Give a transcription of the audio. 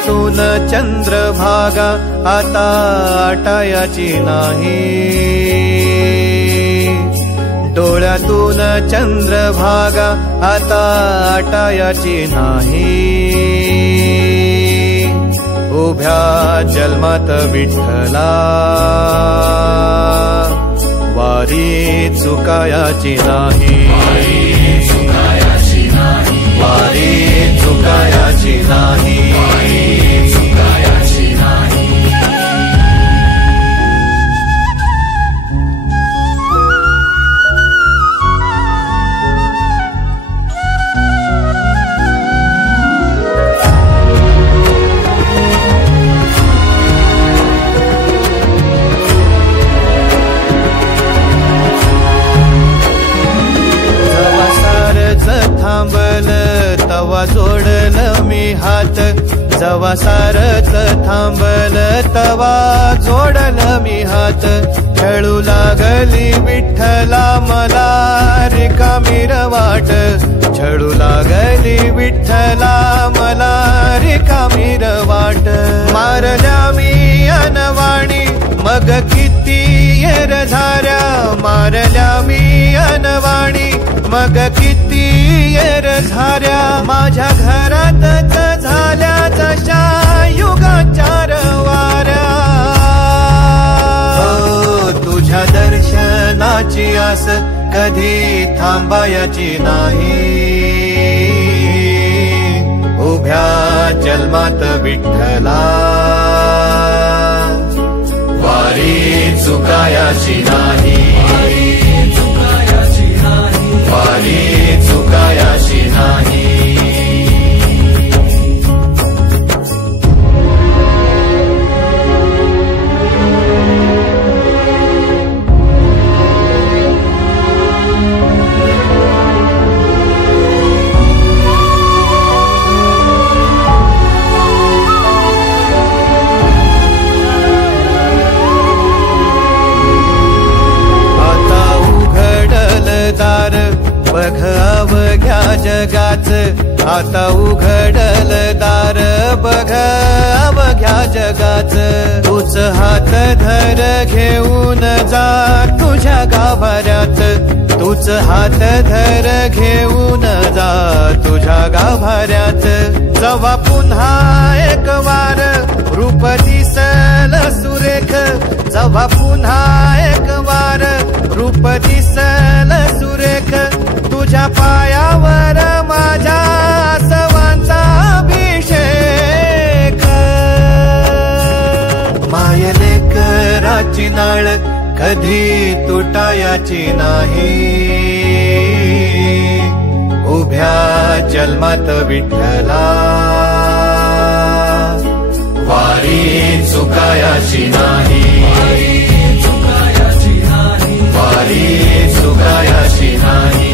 डोळ्यातून चंद्रभागा आता आटायाची नाही, डोळ्यातून चंद्रभागा आता आटायाची नाही। उभ्या जन्मात विठ्ठला वारी चुकायाची नाही, वारी चुकायाची नाही। तवा जोडलं मी हात, जवा सारच थांबल तवा जोडलं मी हात। खेळू लागली विठ्ठला मला रिकामी वाट, छळू लागली विठ्ठला मला रिकामी वाट। मारल्या मी अनवाणी मग किती येर झाऱ्या, मारल्या मी अनवाणी मग किती येर झाऱ्या। माझ्या घरातच झाल्या जशा युगाचार वाऱ्या। तुझ्या दर्शनाची आस कधी थांबायची नाही, उभ्या जन्मात विठ्ठला वारी चुकायाची नाही, वारी चुकायाची नाही। बघ अवघ्या जगाच, आता उघडल दार बघ अवघ्या जगाच। तूच हात धर घेऊन जा तुझ्या गाभाऱ्यात, तूच हात धर घेऊन जा तुझ्या गाभाऱ्यात। जवा पुन्हा एक वार रूप दिसल सुरेख, जवा पुन्हा एक वार रूप दिसल सुरेख। तुझ्या पायावर माझ्या सवांचा अभिषेक। मायलेकराची नाळ कधी तुटायाची नाही, उभ्या जन्मात विठ्ठला वारी चुकायाची नाही, वारी चुकायाची नाही।